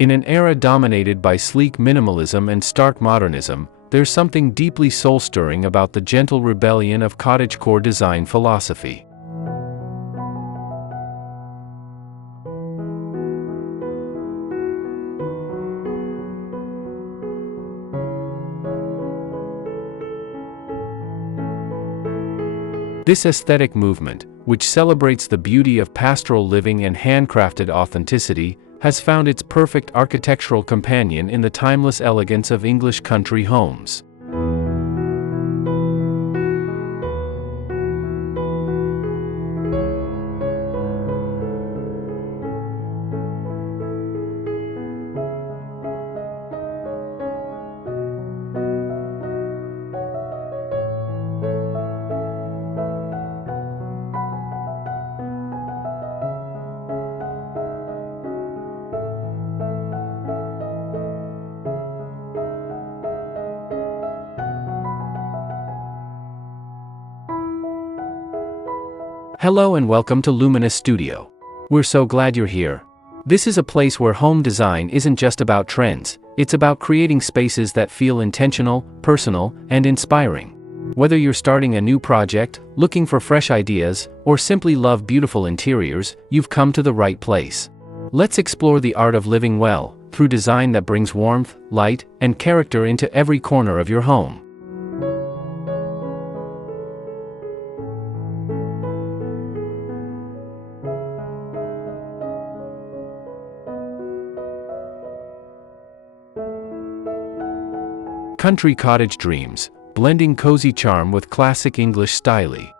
In an era dominated by sleek minimalism and stark modernism, there's something deeply soul-stirring about the gentle rebellion of cottagecore design philosophy. This aesthetic movement, which celebrates the beauty of pastoral living and handcrafted authenticity, has found its perfect architectural companion in the timeless elegance of English country homes. Hello and welcome to Luminous Studio. We're so glad you're here. This is a place where home design isn't just about trends, it's about creating spaces that feel intentional, personal, and inspiring. Whether you're starting a new project, looking for fresh ideas, or simply love beautiful interiors, you've come to the right place. Let's explore the art of living well, through design that brings warmth, light, and character into every corner of your home. Country Cottage Dreams, blending cozy charm with classic English Stylee.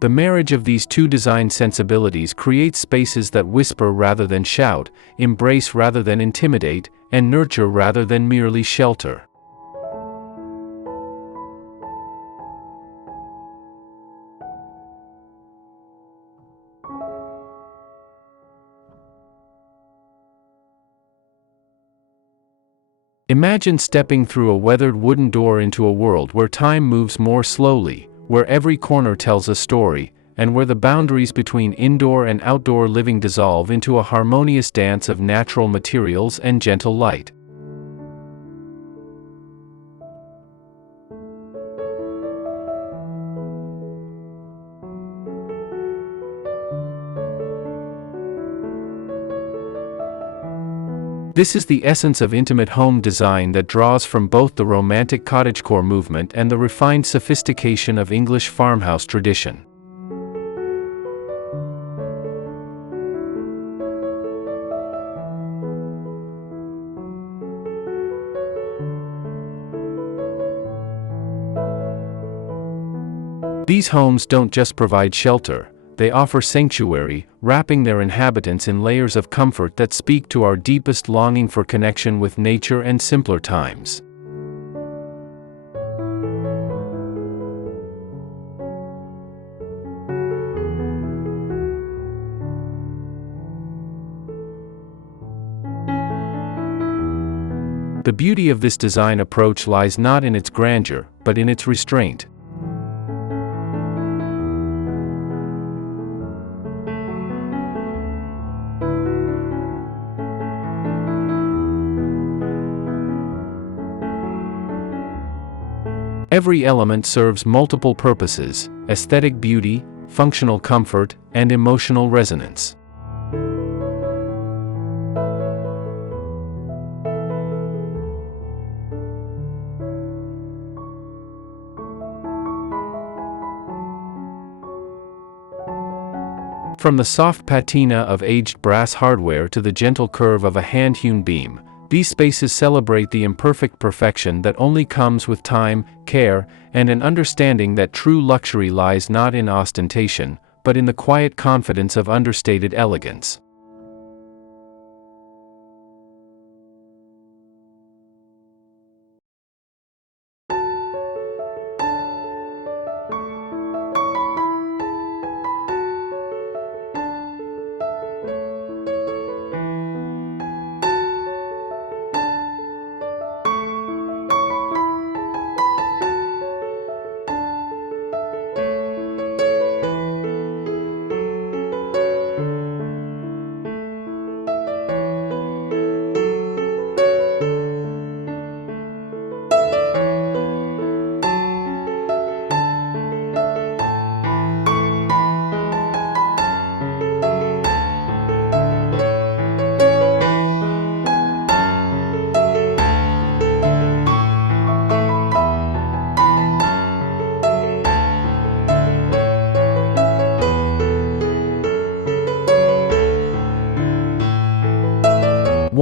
The marriage of these two design sensibilities creates spaces that whisper rather than shout, embrace rather than intimidate, and nurture rather than merely shelter. Imagine stepping through a weathered wooden door into a world where time moves more slowly, where every corner tells a story, and where the boundaries between indoor and outdoor living dissolve into a harmonious dance of natural materials and gentle light. This is the essence of intimate home design that draws from both the romantic cottagecore movement and the refined sophistication of English farmhouse tradition. These homes don't just provide shelter, they offer sanctuary, wrapping their inhabitants in layers of comfort that speak to our deepest longing for connection with nature and simpler times. The beauty of this design approach lies not in its grandeur, but in its restraint. Every element serves multiple purposes: aesthetic beauty, functional comfort, and emotional resonance. From the soft patina of aged brass hardware to the gentle curve of a hand-hewn beam, these spaces celebrate the imperfect perfection that only comes with time, care, and an understanding that true luxury lies not in ostentation, but in the quiet confidence of understated elegance.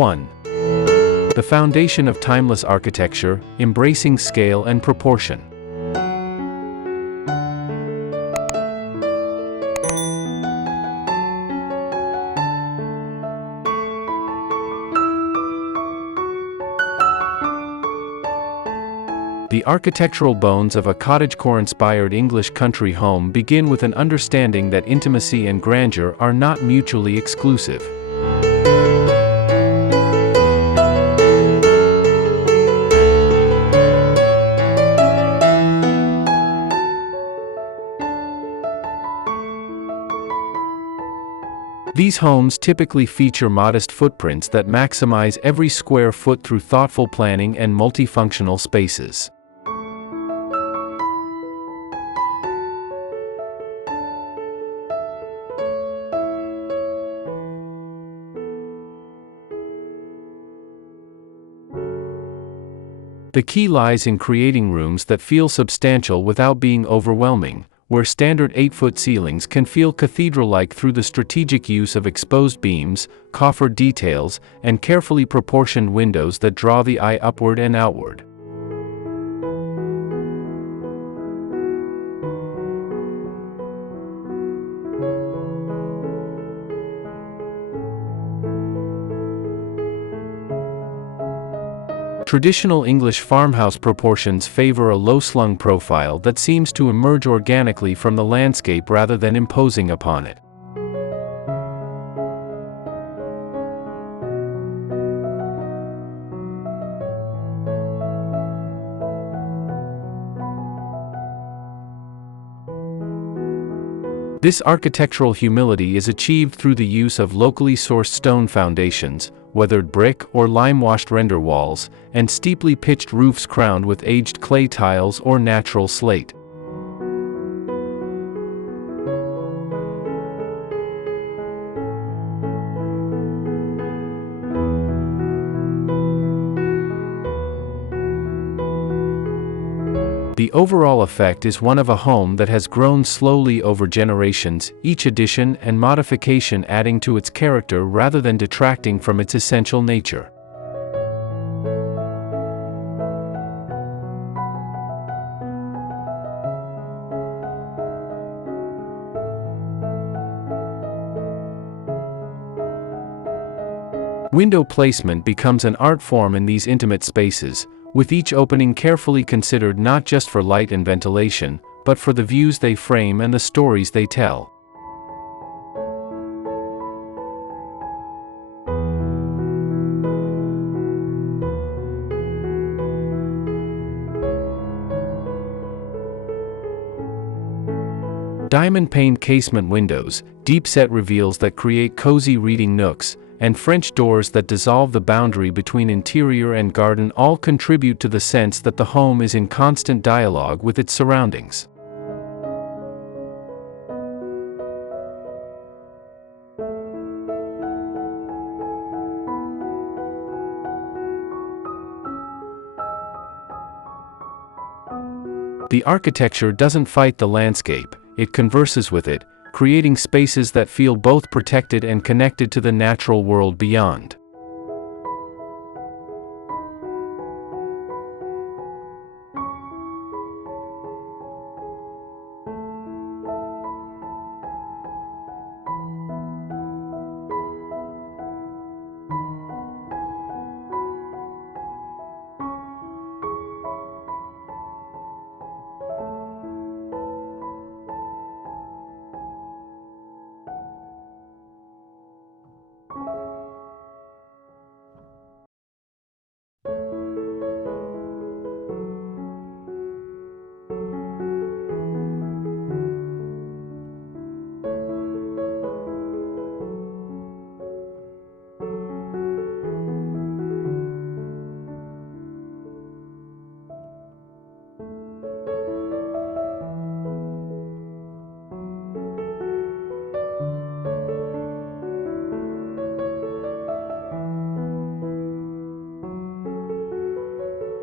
1. The foundation of timeless architecture, embracing scale and proportion. The architectural bones of a cottagecore-inspired English country home begin with an understanding that intimacy and grandeur are not mutually exclusive. These homes typically feature modest footprints that maximize every square foot through thoughtful planning and multifunctional spaces. The key lies in creating rooms that feel substantial without being overwhelming, where standard 8-foot ceilings can feel cathedral-like through the strategic use of exposed beams, coffered details, and carefully proportioned windows that draw the eye upward and outward. Traditional English farmhouse proportions favor a low-slung profile that seems to emerge organically from the landscape rather than imposing upon it. This architectural humility is achieved through the use of locally sourced stone foundations, weathered brick or lime-washed render walls, and steeply pitched roofs crowned with aged clay tiles or natural slate. The overall effect is one of a home that has grown slowly over generations, each addition and modification adding to its character rather than detracting from its essential nature. Window placement becomes an art form in these intimate spaces, with each opening carefully considered not just for light and ventilation, but for the views they frame and the stories they tell. Diamond-paned casement windows, deep-set reveals that create cozy reading nooks, and French doors that dissolve the boundary between interior and garden all contribute to the sense that the home is in constant dialogue with its surroundings. The architecture doesn't fight the landscape, it converses with it, creating spaces that feel both protected and connected to the natural world beyond.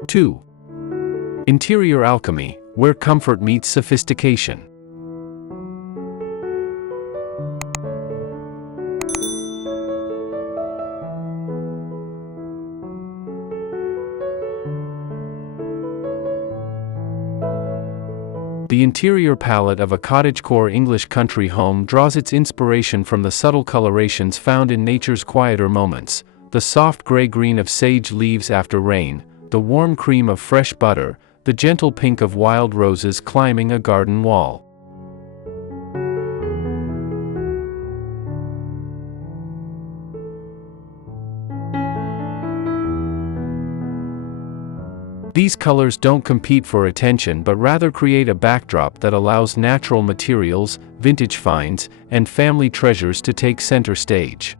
Two. Interior alchemy, where comfort meets sophistication. The interior palette of a cottagecore English country home draws its inspiration from the subtle colorations found in nature's quieter moments: the soft gray-green of sage leaves after rain, the warm cream of fresh butter, the gentle pink of wild roses climbing a garden wall. These colors don't compete for attention but rather create a backdrop that allows natural materials, vintage finds, and family treasures to take center stage.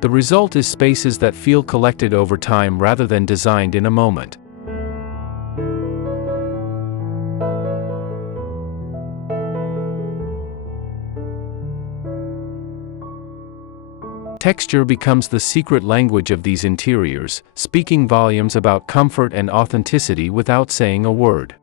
The result is spaces that feel collected over time rather than designed in a moment. Texture becomes the secret language of these interiors, speaking volumes about comfort and authenticity without saying a word.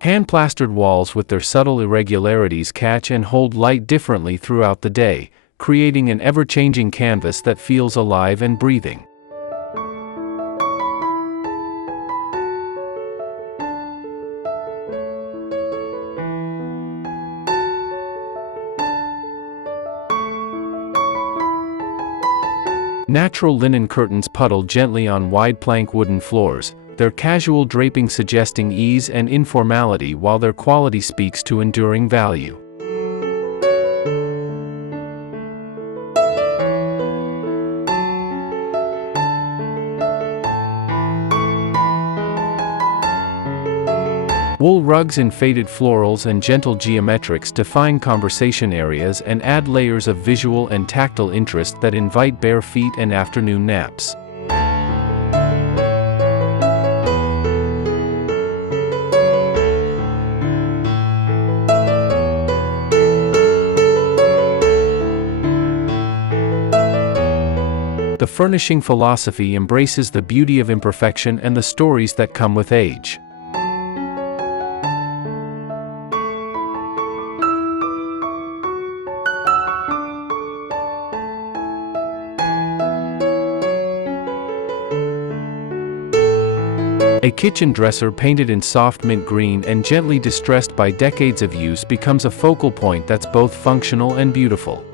Hand-plastered walls with their subtle irregularities catch and hold light differently throughout the day, creating an ever-changing canvas that feels alive and breathing. Natural linen curtains puddle gently on wide plank wooden floors, their casual draping suggesting ease and informality while their quality speaks to enduring value. Wool rugs in faded florals and gentle geometrics define conversation areas and add layers of visual and tactile interest that invite bare feet and afternoon naps. The furnishing philosophy embraces the beauty of imperfection and the stories that come with age. A kitchen dresser painted in soft mint green and gently distressed by decades of use becomes a focal point that's both functional and beautiful.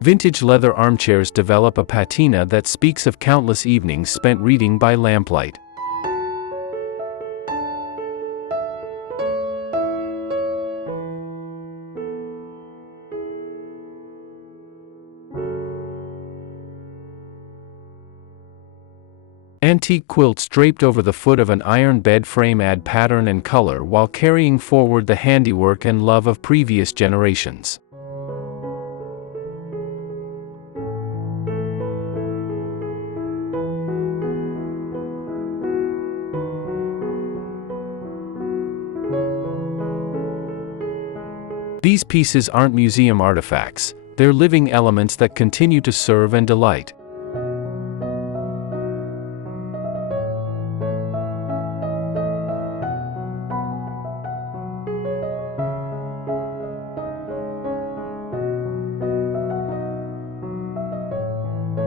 Vintage leather armchairs develop a patina that speaks of countless evenings spent reading by lamplight. Antique quilts draped over the foot of an iron bed frame add pattern and color while carrying forward the handiwork and love of previous generations. These pieces aren't museum artifacts, they're living elements that continue to serve and delight.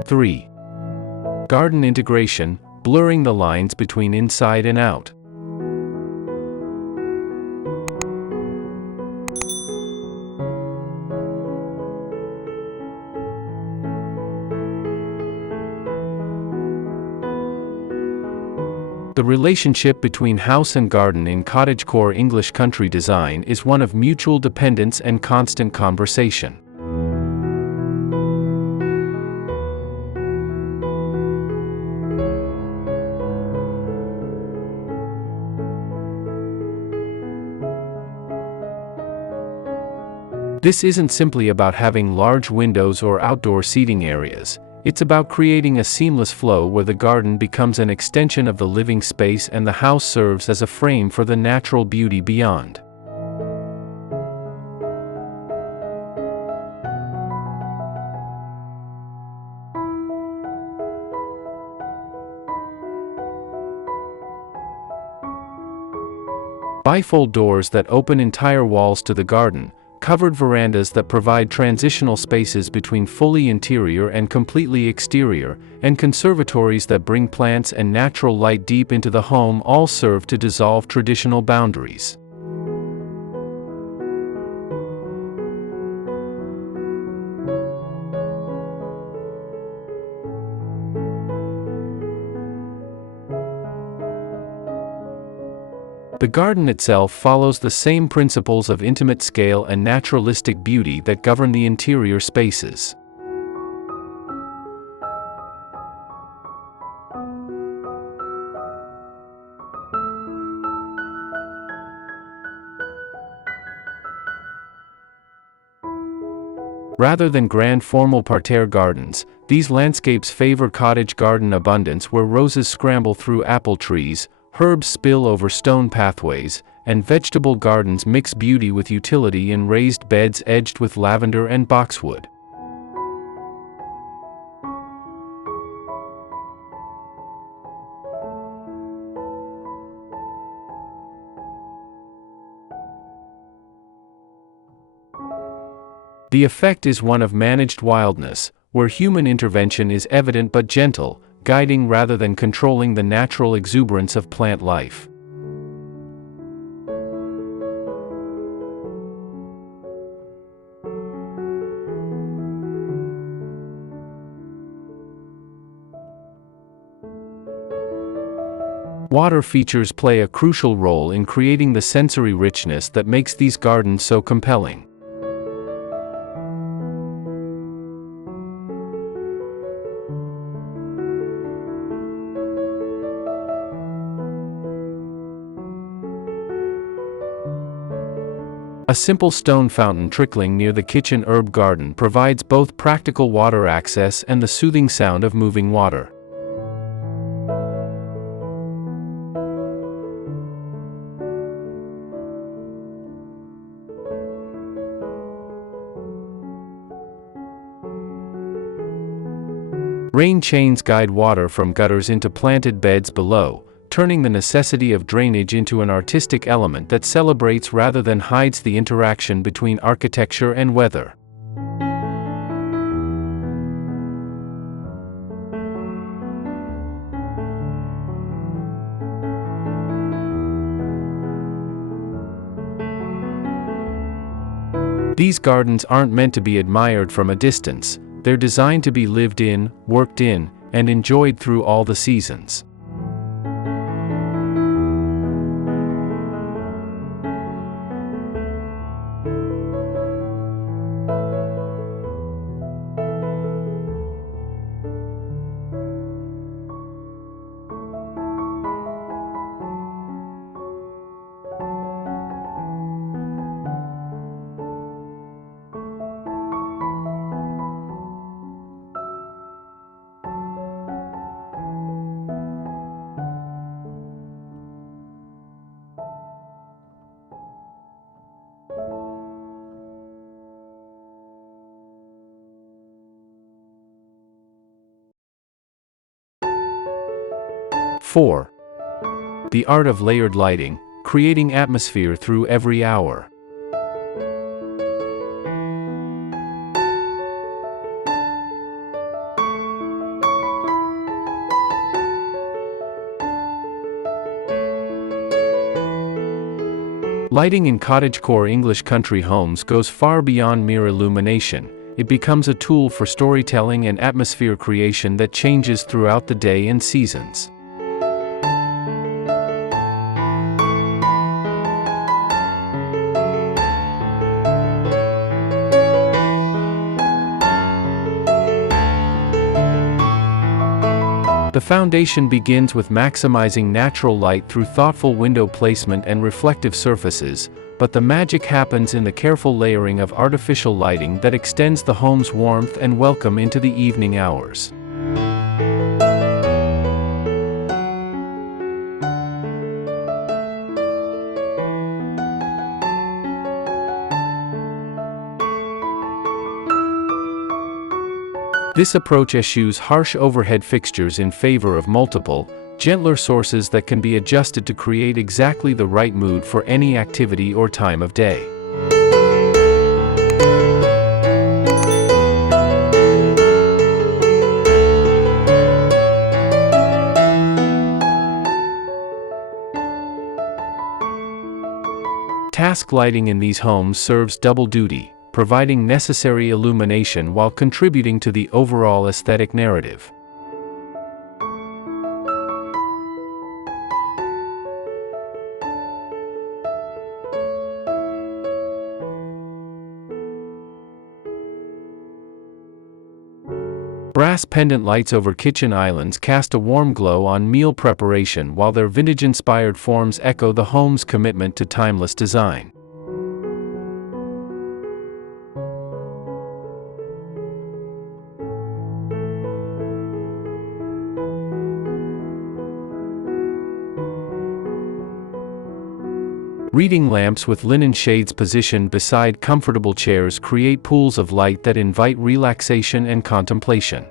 Three. Garden integration, blurring the lines between inside and out. The relationship between house and garden in cottagecore English country design is one of mutual dependence and constant conversation. This isn't simply about having large windows or outdoor seating areas. It's about creating a seamless flow where the garden becomes an extension of the living space and the house serves as a frame for the natural beauty beyond. Bifold doors that open entire walls to the garden, covered verandas that provide transitional spaces between fully interior and completely exterior, and conservatories that bring plants and natural light deep into the home all serve to dissolve traditional boundaries. The garden itself follows the same principles of intimate scale and naturalistic beauty that govern the interior spaces. Rather than grand formal parterre gardens, these landscapes favor cottage garden abundance where roses scramble through apple trees, herbs spill over stone pathways, and vegetable gardens mix beauty with utility in raised beds edged with lavender and boxwood. The effect is one of managed wildness, where human intervention is evident but gentle, guiding rather than controlling the natural exuberance of plant life. Water features play a crucial role in creating the sensory richness that makes these gardens so compelling. A simple stone fountain trickling near the kitchen herb garden provides both practical water access and the soothing sound of moving water. Rain chains guide water from gutters into planted beds below, turning the necessity of drainage into an artistic element that celebrates rather than hides the interaction between architecture and weather. These gardens aren't meant to be admired from a distance, they're designed to be lived in, worked in, and enjoyed through all the seasons. (4) The art of layered lighting, creating atmosphere through every hour. Lighting in cottagecore English country homes goes far beyond mere illumination. It becomes a tool for storytelling and atmosphere creation that changes throughout the day and seasons. The foundation begins with maximizing natural light through thoughtful window placement and reflective surfaces, but the magic happens in the careful layering of artificial lighting that extends the home's warmth and welcome into the evening hours. This approach eschews harsh overhead fixtures in favor of multiple, gentler sources that can be adjusted to create exactly the right mood for any activity or time of day. Task lighting in these homes serves double duty, providing necessary illumination while contributing to the overall aesthetic narrative. Brass pendant lights over kitchen islands cast a warm glow on meal preparation, while their vintage-inspired forms echo the home's commitment to timeless design. Reading lamps with linen shades positioned beside comfortable chairs create pools of light that invite relaxation and contemplation.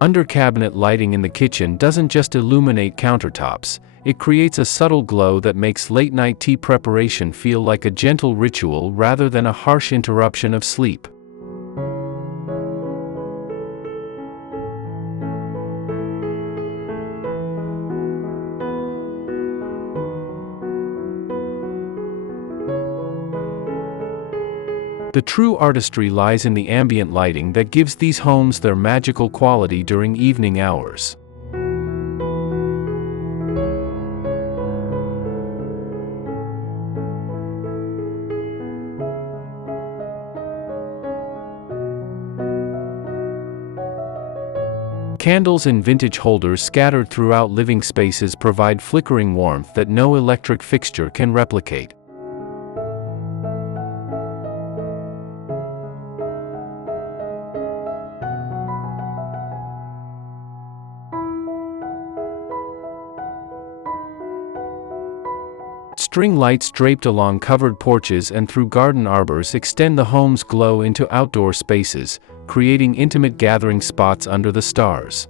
Under-cabinet lighting in the kitchen doesn't just illuminate countertops, it creates a subtle glow that makes late-night tea preparation feel like a gentle ritual rather than a harsh interruption of sleep. The true artistry lies in the ambient lighting that gives these homes their magical quality during evening hours. Candles in vintage holders scattered throughout living spaces provide flickering warmth that no electric fixture can replicate. String lights draped along covered porches and through garden arbors extend the home's glow into outdoor spaces, creating intimate gathering spots under the stars.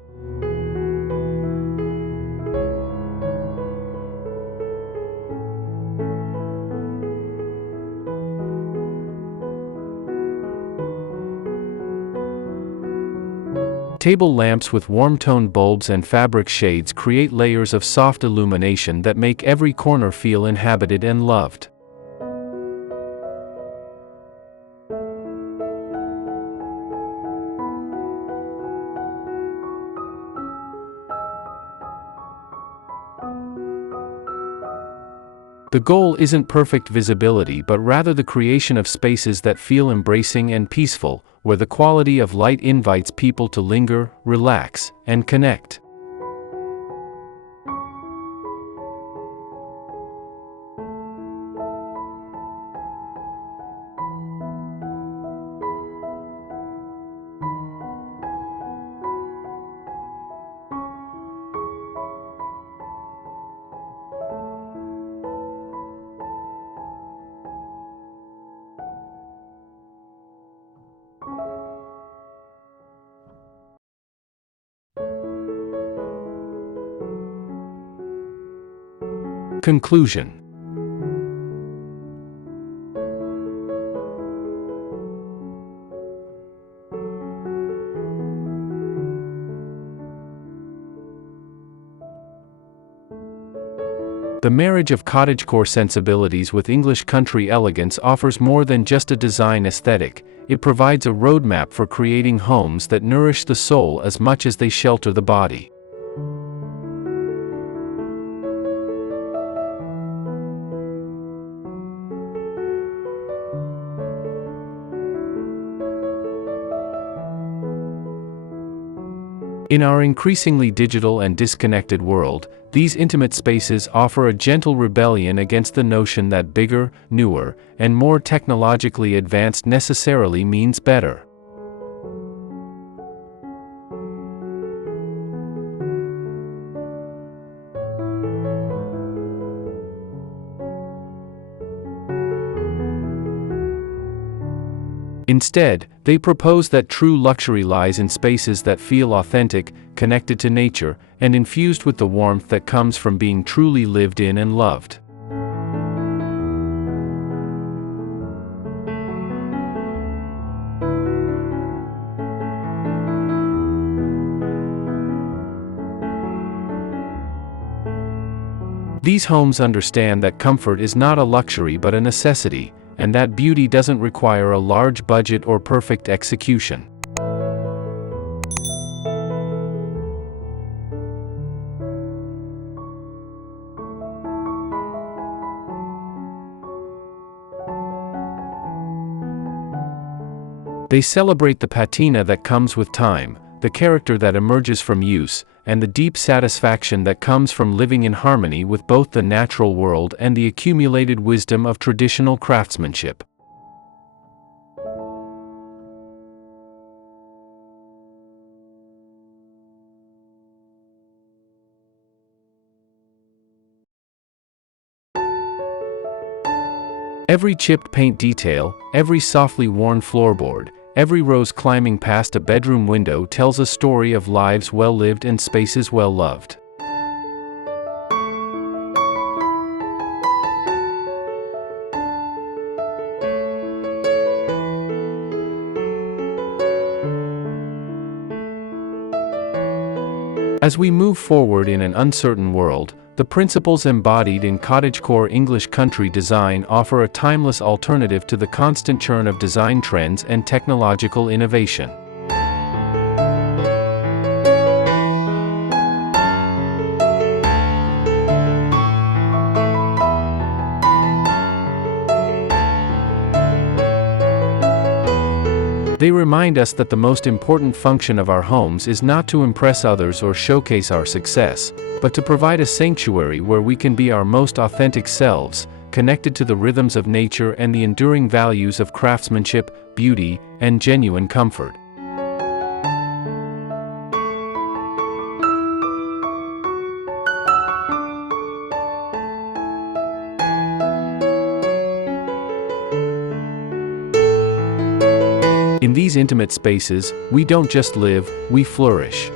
Table lamps with warm-toned bulbs and fabric shades create layers of soft illumination that make every corner feel inhabited and loved. The goal isn't perfect visibility but rather the creation of spaces that feel embracing and peaceful, where the quality of light invites people to linger, relax, and connect. Conclusion. The marriage of cottagecore sensibilities with English country elegance offers more than just a design aesthetic. It provides a roadmap for creating homes that nourish the soul as much as they shelter the body. In our increasingly digital and disconnected world, these intimate spaces offer a gentle rebellion against the notion that bigger, newer, and more technologically advanced necessarily means better. Instead, they propose that true luxury lies in spaces that feel authentic, connected to nature, and infused with the warmth that comes from being truly lived in and loved. These homes understand that comfort is not a luxury but a necessity, and that beauty doesn't require a large budget or perfect execution. They celebrate the patina that comes with time, the character that emerges from use, and the deep satisfaction that comes from living in harmony with both the natural world and the accumulated wisdom of traditional craftsmanship. Every chipped paint detail, every softly worn floorboard, every rose climbing past a bedroom window tells a story of lives well lived and spaces well loved. As we move forward in an uncertain world, the principles embodied in cottagecore English country design offer a timeless alternative to the constant churn of design trends and technological innovation. They remind us that the most important function of our homes is not to impress others or showcase our success, but to provide a sanctuary where we can be our most authentic selves, connected to the rhythms of nature and the enduring values of craftsmanship, beauty, and genuine comfort. In these intimate spaces, we don't just live, we flourish.